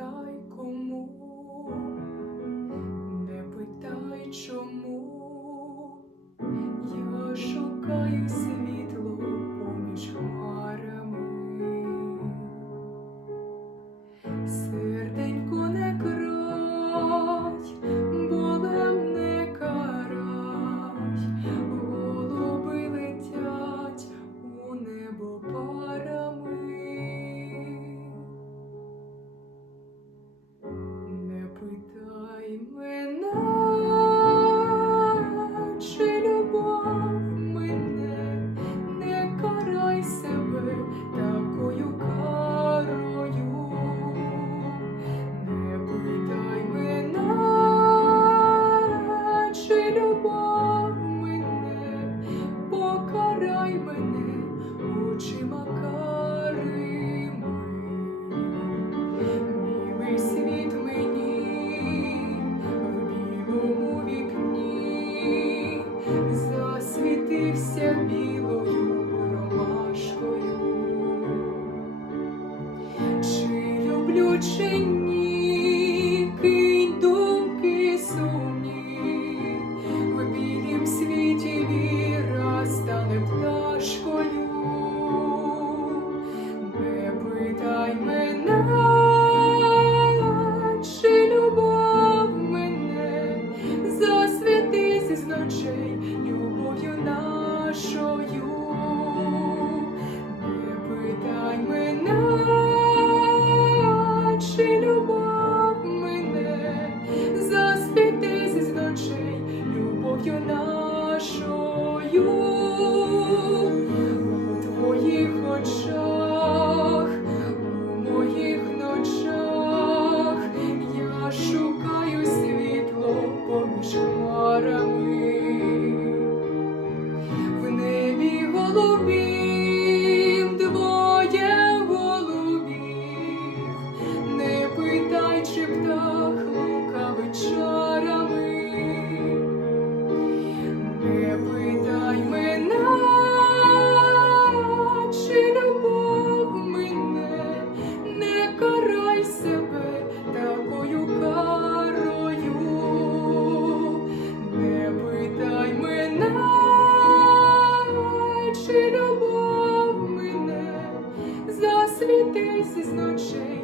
питай кому, не питай чому. вкрився білою ромашкою, чи люблю, чи ні. любов'ю нашою у твоїх очах. любов мене, засвітись із ночей.